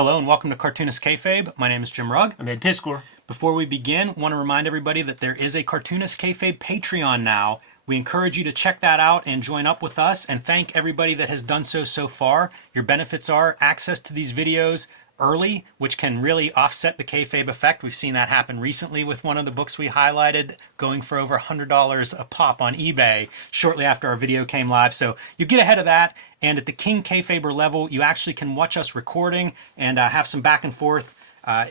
Hello and welcome to Cartoonist Kayfabe. My name is Jim Rugg. I'm Ed Piscor. Before we begin, I want to remind everybody that there is a Cartoonist Kayfabe Patreon now. We encourage you to check that out and join up with us, and thank everybody that has done so far. Your benefits are access to these videos early, which can really offset the kayfabe effect. We've seen that happen recently with one of the books we highlighted going for over $100 a pop on eBay shortly after our video came live. So you get ahead of that, and at the King Kayfaber level, you actually can watch us recording and have some back and forth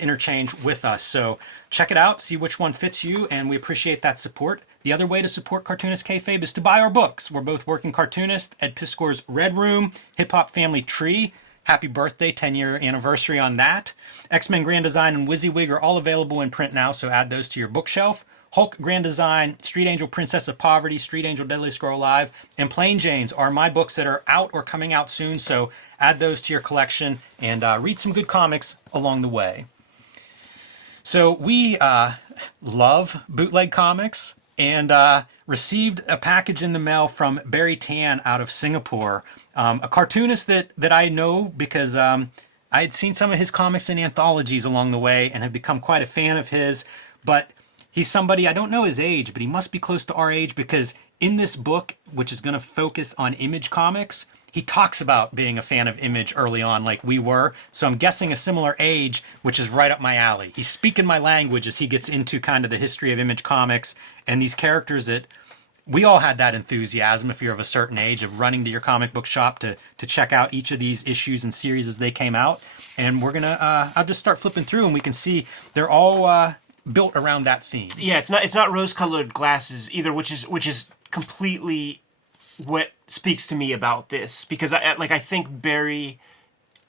interchange with us. So check it out, see which one fits you, and we appreciate that support. The other way to support Cartoonist Kayfabe is to buy our books. We're both working cartoonist. Ed Piscor's Red Room, Hip Hop Family Tree. Happy birthday, 10-year anniversary on that. X-Men Grand Design and WYSIWYG are all available in print now, so add those to your bookshelf. Hulk Grand Design, Street Angel Princess of Poverty, Street Angel Deadly Scroll Alive, and Plain Janes are my books that are out or coming out soon, so add those to your collection and read some good comics along the way. So we love bootleg comics and received a package in the mail from Barry Tan out of Singapore. A cartoonist that I know because I had seen some of his comics in anthologies along the way and have become quite a fan of his. But he's somebody, I don't know his age, but he must be close to our age because in this book, which is going to focus on Image Comics, he talks about being a fan of Image early on like we were. So I'm guessing a similar age, which is right up my alley. He's speaking my language as he gets into kind of the history of Image Comics and these characters that we all had that enthusiasm if you're of a certain age of running to your comic book shop to check out each of these issues and series as they came out. And we're going to, I'll just start flipping through and we can see they're all built around that theme. Yeah, it's not rose-colored glasses either, which is completely what speaks to me about this, because I think Barry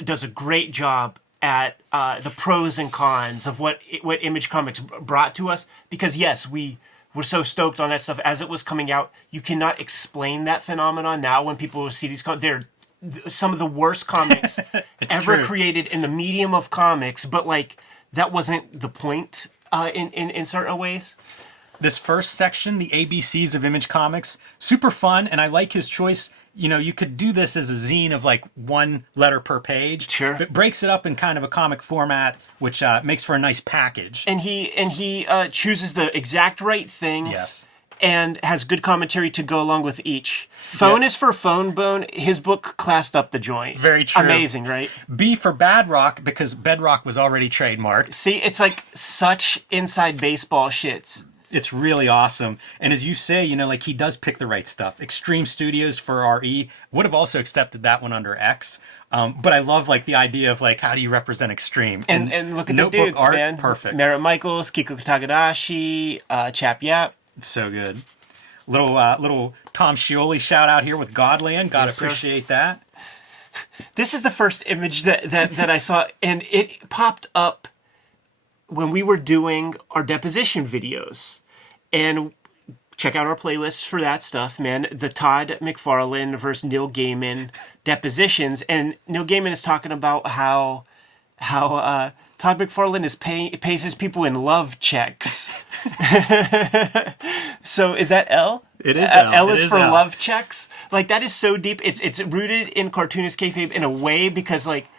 does a great job at the pros and cons of what Image Comics brought to us. Because yes, we were so stoked on that stuff as it was coming out. You cannot explain that phenomenon now when people see these comics. They're some of the worst comics ever created in the medium of comics, but like that wasn't the point in certain ways. This first section, the ABCs of Image Comics, super fun, and I like his choice. You know, you could do this as a zine of like one letter per page. Sure. But breaks it up in kind of a comic format, which makes for a nice package. And he chooses the exact right things. Yes. And has good commentary to go along with each. Phone is for Phone Bone. His book classed up the joint. Very true. Amazing, right? B for Bad Rock, because Bedrock was already trademarked. See, it's like such inside baseball shits. It's really awesome. And as you say, you know, like he does pick the right stuff. Extreme Studios for RE. Would have also accepted that one under X. But I love like the idea of like, how do you represent Extreme? And look at Notebook the dudes, art, man. perfect. Merritt Michaels, Kiko Takadashi, Chap Yap. It's so good. Little Tom Scioli shout out here with Godland. Gotta appreciate that. This is the first image that I saw, and it popped up when we were doing our deposition videos. And check out our playlists for that stuff, man. The Todd McFarlane versus Neil Gaiman depositions. And Neil Gaiman is talking about how Todd McFarlane pays his people in love checks. So is that L? It is L. L is for love checks. Like that is so deep. It's rooted in cartoonist kayfabe in a way because like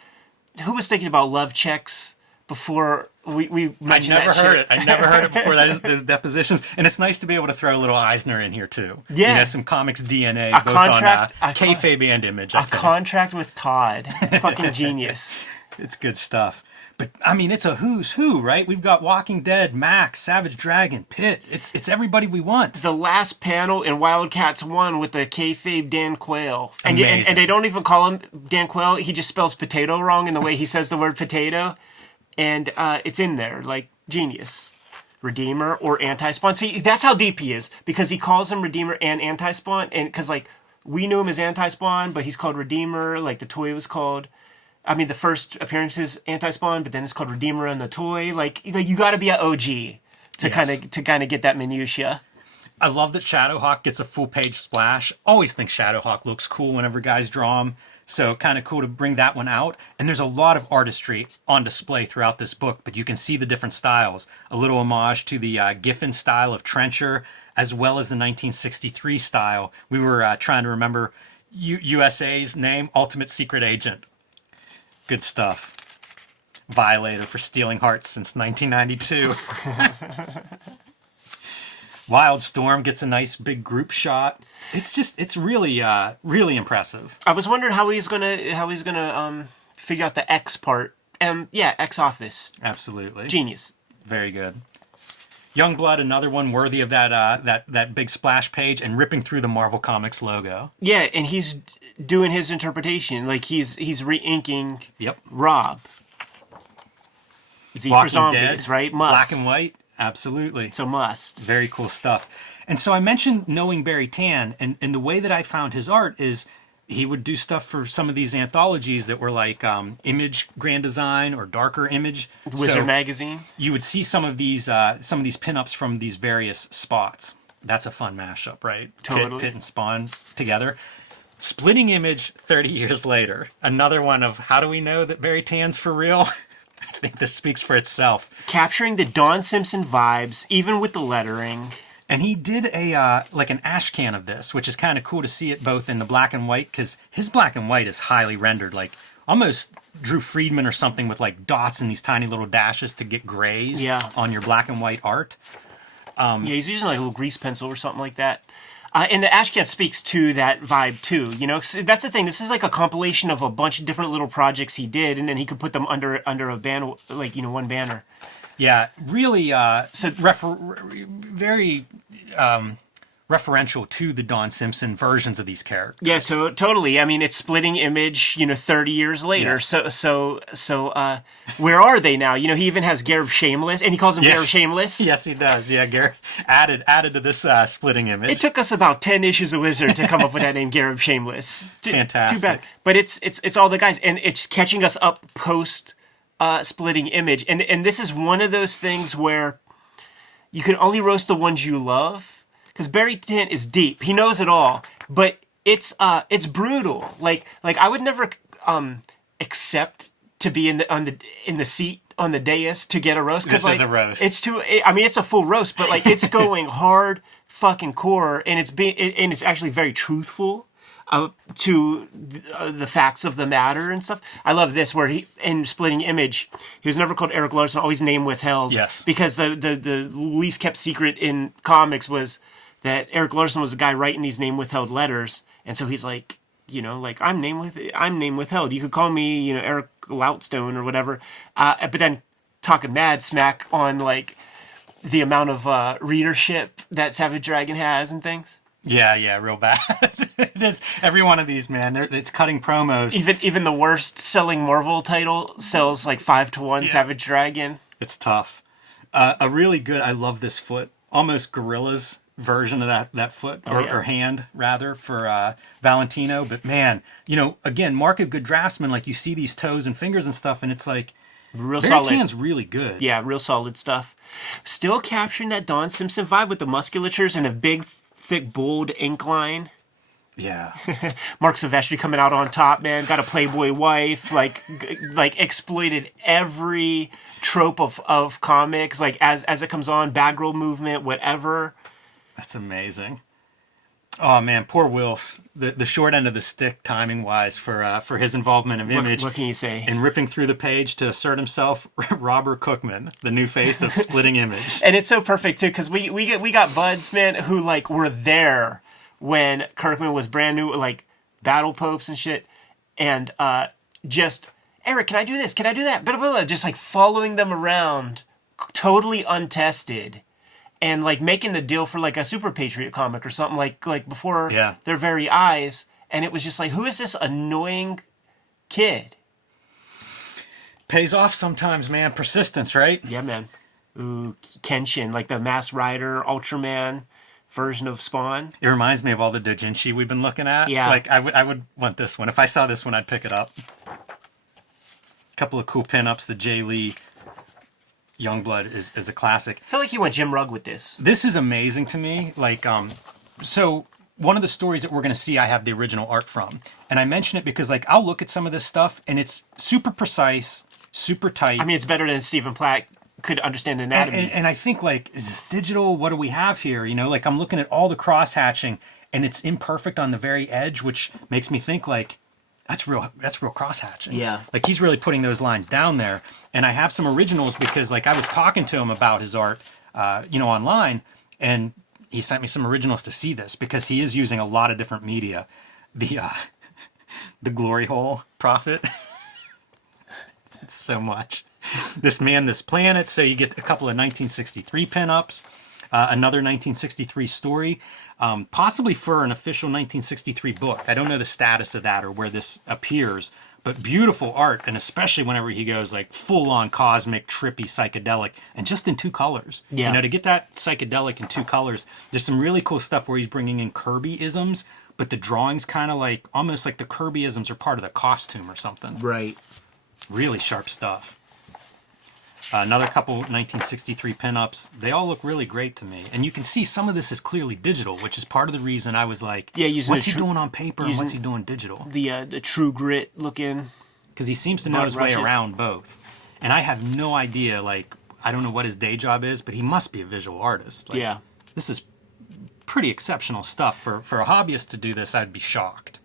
who was thinking about love checks before we mentioned that shit? I never heard it before those depositions. And it's nice to be able to throw a little Eisner in here too. Yeah. He has some comics DNA A both contract, on kayfabe and Image. A contract with Todd. Fucking genius. It's good stuff. But, I mean, it's a who's who, right? We've got Walking Dead, Max, Savage Dragon, Pitt. It's everybody we want. The last panel in Wildcats 1 with the kayfabe Dan Quayle. And they don't even call him Dan Quayle. He just spells potato wrong in the way he says the word potato. And it's in there. Like, genius. Redeemer or Anti-Spawn. See, that's how deep he is. Because he calls him Redeemer and Anti-Spawn. And because, like, we knew him as Anti-Spawn, but he's called Redeemer. Like, the toy was called... I mean, the first appearance is Anti-Spawn, but then it's called Redeemer and the toy. Like you got to be an OG to kind of get that minutia. I love that Shadowhawk gets a full page splash. Always think Shadowhawk looks cool whenever guys draw him. So kind of cool to bring that one out. And there's a lot of artistry on display throughout this book, but you can see the different styles. A little homage to the Giffen style of Trencher, as well as the 1963 style. We were trying to remember USA's name, Ultimate Secret Agent. Good stuff. Violator for stealing hearts since 1992. Wildstorm gets a nice big group shot. It's really really impressive. I was wondering how he's gonna figure out the X part. Yeah, X Office. Absolutely. Genius. Very good. Youngblood, another one worthy of that big splash page and ripping through the Marvel Comics logo. Yeah, and he's doing his interpretation. Like he's re-inking Yep. Rob. Z Walking for Zombies, Dead, right? Must. Black and white. Absolutely. It's a must. Very cool stuff. And so I mentioned knowing Barry Tan, and the way that I found his art is he would do stuff for some of these anthologies that were like Image Grand Design or Darker Image. Wizard Magazine. You would see some of these pinups from these various spots. That's a fun mashup, right? Totally. Pit and Spawn together. Splitting Image 30 years later. Another one of how do we know that Barry Tan's for real? I think this speaks for itself. Capturing the Don Simpson vibes, even with the lettering. And he did a like an ash can of this, which is kind of cool to see it both in the black and white, because his black and white is highly rendered, like almost Drew Friedman or something, with like dots and these tiny little dashes to get grays on your black and white art. Yeah, he's using like a little grease pencil or something like that. And the ash can speaks to that vibe too. You know, 'cause that's the thing. This is like a compilation of a bunch of different little projects he did, and then he could put them under a banner, like, you know, one banner. Yeah, really very referential to the Don Simpson versions of these characters. Yeah, so totally. I mean, it's Splitting Image, you know, 30 years later. Yes. So where are they now? You know, he even has Gareb Shameless, and he calls him Gareb Shameless. Yes, he does. Yeah, Gareb added to this Splitting Image. It took us about 10 issues of Wizard to come up with that name, Gareb Shameless. Fantastic. Too bad. But it's all the guys, and it's catching us up post Splitting Image. And this is one of those things where you can only roast the ones you love. Because Barry Tan is deep. He knows it all. But it's brutal. Like I would never accept to be in the seat on the dais to get a roast. This like, is a roast. It's it's a full roast, but like it's going hard fucking core, and it's actually very truthful to the facts of the matter and stuff. I love this where he, in Splitting Image, he was never called Eric Larson, always name withheld. Yes. Because the least kept secret in comics was that Eric Larson was the guy writing these name withheld letters, and so he's like, you know, like I'm name withheld. You could call me, you know, Eric Loutstone or whatever. But then talking mad smack on like the amount of readership that Savage Dragon has and things. Yeah, real bad. It is. Every one of these, man, it's cutting promos. Even the worst selling Marvel title sells like 5-1 Savage Dragon. It's tough. A really good, I love this foot, almost Gorilla's version of that foot, or hand, rather, for Valentino. But man, you know, again, mark a good draftsman, like you see these toes and fingers and stuff, and it's like, real Barry solid. Tan's really good. Yeah, real solid stuff. Still capturing that Don Simpson vibe with the musculatures and a big, thick, bold ink line. Yeah. Mark Silvestri coming out on top, man. Got a Playboy wife. Like exploited every trope of comics. Like as it comes on, Batgirl movement, whatever. That's amazing. Oh man, poor Wilfs. The short end of the stick, timing wise, for his involvement in Image. What can you say? In ripping through the page to assert himself, Robert Cookman, the new face of Splitting Image. And it's so perfect too, because we got buds, man, who like were there when Kirkman was brand new, like Battle Popes and shit, and just Eric, can I do this? Can I do that? Blah, blah, blah, just like following them around, totally untested. And like making the deal for like a Super Patriot comic or something like before their very eyes, and it was just like, who is this annoying kid? Pays off sometimes, man. Persistence, right? Yeah, man. Ooh, Kenshin, like the Masked Rider, Ultraman version of Spawn. It reminds me of all the doujinshi we've been looking at. Yeah. Like I would want this one. If I saw this one, I'd pick it up. A couple of cool pinups. The Jay Lee Youngblood is a classic. I feel like you went Jim Rugg with this. This is amazing to me. Like, so one of the stories that we're going to see, I have the original art from. And I mention it because, like, I'll look at some of this stuff, and it's super precise, super tight. I mean, it's better than Stephen Platt could understand anatomy. And I think, like, is this digital? What do we have here? You know, like, I'm looking at all the cross-hatching, and it's imperfect on the very edge, which makes me think, like, That's real cross-hatching. Yeah. Like, he's really putting those lines down there. And I have some originals because, like, I was talking to him about his art, online, and he sent me some originals to see this because he is using a lot of different media. The glory hole prophet. It's so much. This man, this planet. So you get a couple of 1963 pinups, another 1963 story, possibly for an official 1963 book. I don't know the status of that or where this appears, but beautiful art, and especially whenever he goes like full-on cosmic, trippy, psychedelic, and just in 2 colors. Yeah. You know, to get that psychedelic in 2 colors, there's some really cool stuff where he's bringing in Kirby-isms, but the drawing's kind of like, almost like the Kirby-isms are part of the costume or something. Right. Really sharp stuff. Another couple 1963 pinups. They all look really great to me. And you can see some of this is clearly digital, which is part of the reason I was like, what's he doing on paper and what's he doing digital? The True Grit looking. Because he seems to know his way around both. And I have no idea, like, I don't know what his day job is, but he must be a visual artist. Like, yeah. This is pretty exceptional stuff. For a hobbyist to do this, I'd be shocked.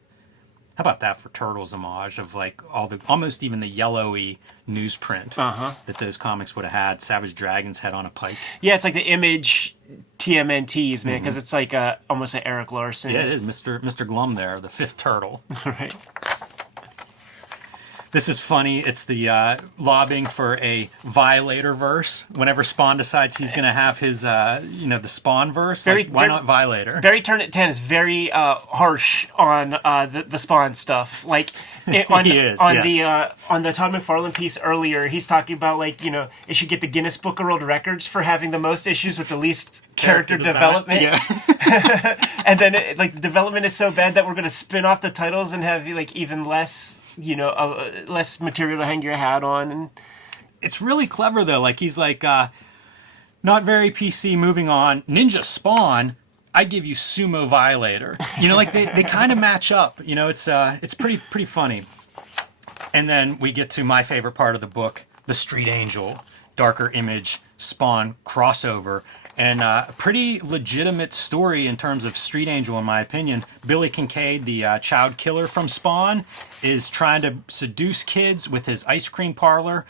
How about that for Turtles homage of like almost even the yellowy newsprint that those comics would have had? Savage Dragon's head on a pike. Yeah, it's like the Image TMNTs, man, because it's like almost like Eric Larson. Yeah, it is Mr. Glum there, the 5th turtle. Right. This is funny. It's the lobbying for a Violator verse. Whenever Spawn decides he's going to have his, the Spawn verse, why not Violator? Barry Turnit 10 is very harsh on the Spawn stuff. Like on the Todd McFarlane piece earlier, he's talking about like it should get the Guinness Book of World Records for having the most issues with the least character development. Yeah. And then the development is so bad that we're going to spin off the titles and have like even less. Less material to hang your hat on. And it's really clever, though. Like, he's like, not very PC, moving on. Ninja Spawn, I give you Sumo Violator. Like, they kind of match up. It's pretty funny. And then we get to my favorite part of the book, the Street Angel, Darker Image, Spawn crossover. And a pretty legitimate story in terms of Street Angel, in my opinion. Billy Kincaid, the child killer from Spawn, is trying to seduce kids with his ice cream parlor.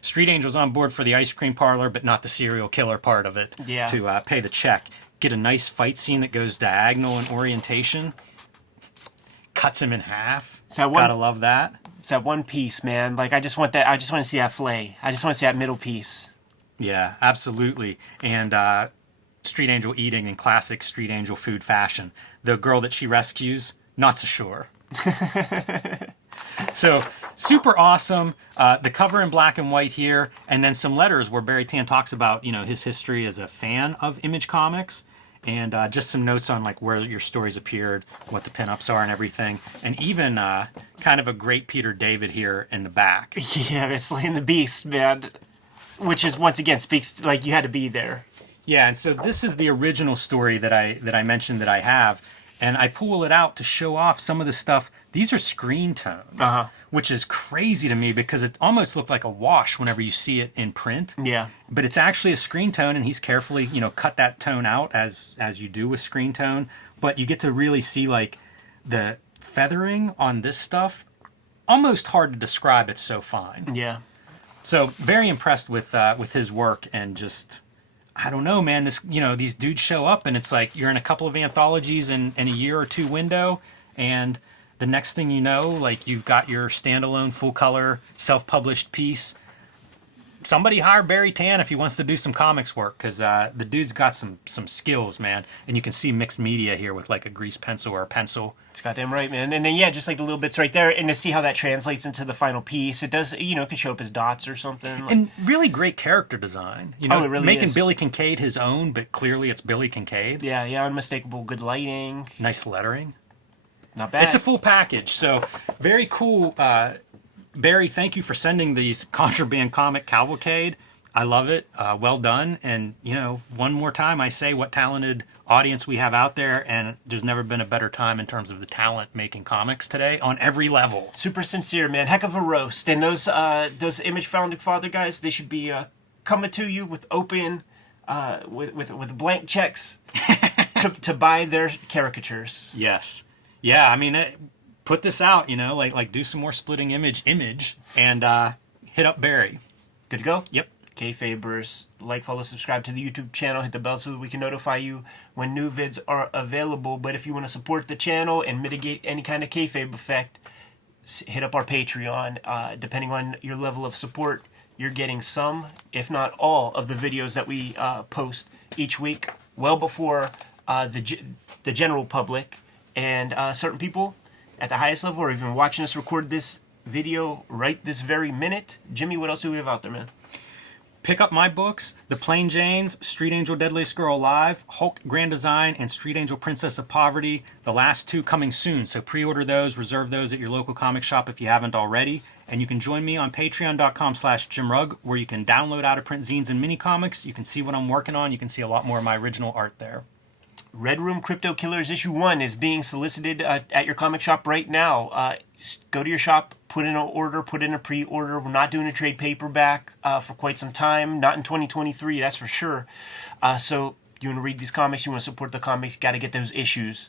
Street Angel's on board for the ice cream parlor, but not the serial killer part of it. Yeah. To pay the check. Get a nice fight scene that goes diagonal in orientation. Cuts him in half. Gotta love that. It's that one piece, man. Like, I just want that. I just want to see that fillet. I just want to see that middle piece. Yeah, absolutely. And Street Angel eating in classic Street Angel food fashion. The girl that she rescues, not so sure. So, super awesome. The cover in black and white here, and then some letters where Barry Tan talks about, his history as a fan of Image Comics, and just some notes on like where your stories appeared, what the pinups are and everything, and even kind of a great Peter David here in the back. Yeah, it's slaying the beast, man. Which is, once again, speaks to, like, you had to be there. Yeah, and so this is the original story that I mentioned that I have, and I pull it out to show off some of the stuff. These are screen tones, which is crazy to me because it almost looked like a wash whenever you see it in print. Yeah. But it's actually a screen tone, and he's carefully, cut that tone out as you do with screen tone. But you get to really see, like, the feathering on this stuff. Almost hard to describe, it's so fine. Yeah. So very impressed with his work, and just, I don't know, man. This these dudes show up, and it's like you're in a couple of anthologies in a year or two window, and the next thing you know, like you've got your standalone full color self-published piece. Somebody hire Barry Tan if he wants to do some comics work, because the dude's got some skills, man. And you can see mixed media here with like a grease pencil or a pencil. It's goddamn right, man. And then, yeah, just like the little bits right there, and to see how that translates into the final piece. It does, it could show up as dots or something. Like, and really great character design. it really making is. Billy Kincaid his own, but clearly it's Billy Kincaid. Yeah, unmistakable good lighting. Nice lettering. Not bad. It's a full package, so very cool. Barry, thank you for sending these Contraband Comic Cavalcade. I love it. Well done. And, one more time, I say what talented audience we have out there, and there's never been a better time in terms of the talent making comics today on every level. Super sincere, man. Heck of a roast. And those Image Founding Father guys, they should be coming to you with open, with blank checks to buy their caricatures. Yes. Yeah, I mean, put this out, like do some more splitting image, and hit up Barry. Good to go? Yep. Kayfabers, like, follow, subscribe to the YouTube channel, hit the bell so that we can notify you when new vids are available. But if you want to support the channel and mitigate any kind of kayfabe effect, hit up our Patreon. Depending on your level of support, you're getting some, if not all, of the videos that we post each week, well before the general public. And certain people at the highest level are even watching us record this video right this very minute. Jimmy, what else do we have out there, man? Pick up my books, The Plain Janes, Street Angel Deadliest Girl Alive, Hulk Grand Design, and Street Angel Princess of Poverty. The last two coming soon, so pre-order those, reserve those at your local comic shop if you haven't already. And you can join me on patreon.com/JimRugg, where you can download out-of-print zines and mini-comics. You can see what I'm working on. You can see a lot more of my original art there. Red Room Crypto Killers issue 1 is being solicited at your comic shop right now. Go to your shop, put in an order, put in a pre-order. We're not doing a trade paperback for quite some time. Not in 2023, that's for sure. So you want to read these comics, you want to support the comics, got to get those issues.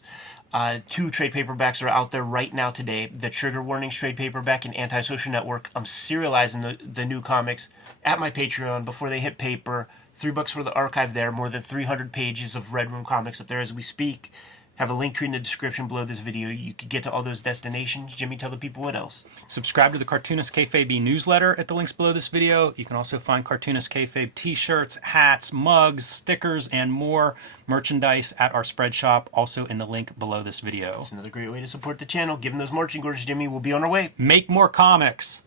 2 trade paperbacks are out there right now today. The Trigger Warnings trade paperback and Antisocial Network. I'm serializing the new comics at my Patreon before they hit paper. $3 for the archive there. More than 300 pages of Red Room comics up there as we speak. Have a link tree in the description below this video. You can get to all those destinations. Jimmy, tell the people what else. Subscribe to the Cartoonist Kayfabe newsletter at the links below this video. You can also find Cartoonist Kayfabe t-shirts, hats, mugs, stickers, and more merchandise at our spread shop, also in the link below this video. It's another great way to support the channel. Give them those marching orders, Jimmy. We'll be on our way. Make more comics.